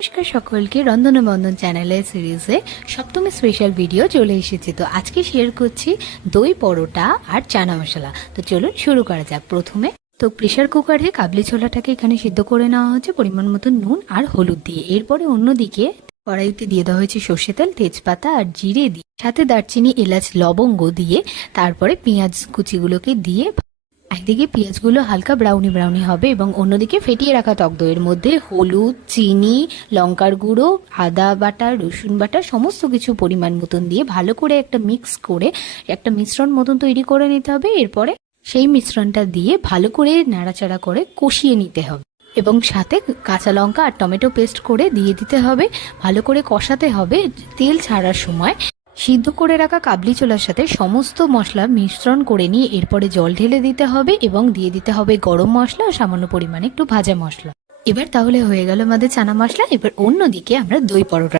নমস্কার সকলকে, রন্ধন বন্ধন চ্যানেলের সিরিজে সপ্তমী স্পেশাল ভিডিও চলে এসেছে। তো আজকে শেয়ার করছি দই পরোটা আর চানা মশলা। তো চলুন শুরু করা যাক। প্রথমে তো প্রেশার কুকারে কাবলি ছোলাটাকে এখানে সিদ্ধ করে নেওয়া হচ্ছে পরিমাণ মতো নুন আর হলুদ দিয়ে। এরপরে অন্যদিকে কড়াইতে দিয়ে দেওয়া হয়েছে সর্ষে তেল, তেজপাতা আর জিরে দিয়ে, সাথে দারচিনি, এলাচ, লবঙ্গ দিয়ে তারপরে পেঁয়াজ কুচিগুলোকে দিয়ে একদিকে পেঁয়াজগুলো হালকা ব্রাউনি ব্রাউনি হবে এবং অন্যদিকে ফেটিয়ে রাখা টক দইয়ের মধ্যে হলুদ, চিনি, লঙ্কার গুঁড়ো, আদা বাটা, রসুন বাটা সমস্ত কিছু পরিমাণ মতন দিয়ে ভালো করে একটা মিক্স করে একটা মিশ্রণ মতন তৈরি করে নিতে হবে। এরপরে সেই মিশ্রণটা দিয়ে ভালো করে নাড়াচাড়া করে কষিয়ে নিতে হবে এবং সাথে কাঁচা লঙ্কা আর টমেটো পেস্ট করে দিয়ে দিতে হবে। ভালো করে কষাতে হবে। তেল ছাড়ার সময় সিদ্ধ করে রাখা কাবলি ছোলার সাথে সমস্ত মশলা মিশ্রণ করে নিয়ে এরপরে জল ঢেলে দিতে হবে এবং দিয়ে দিতে হবে গরম মশলা ও সামান্য পরিমাণে একটু ভাজা মশলা। এবার তাহলে হয়ে গেল আমাদের চানা মশলা। এবার অন্যদিকে আমরা দই পরোটা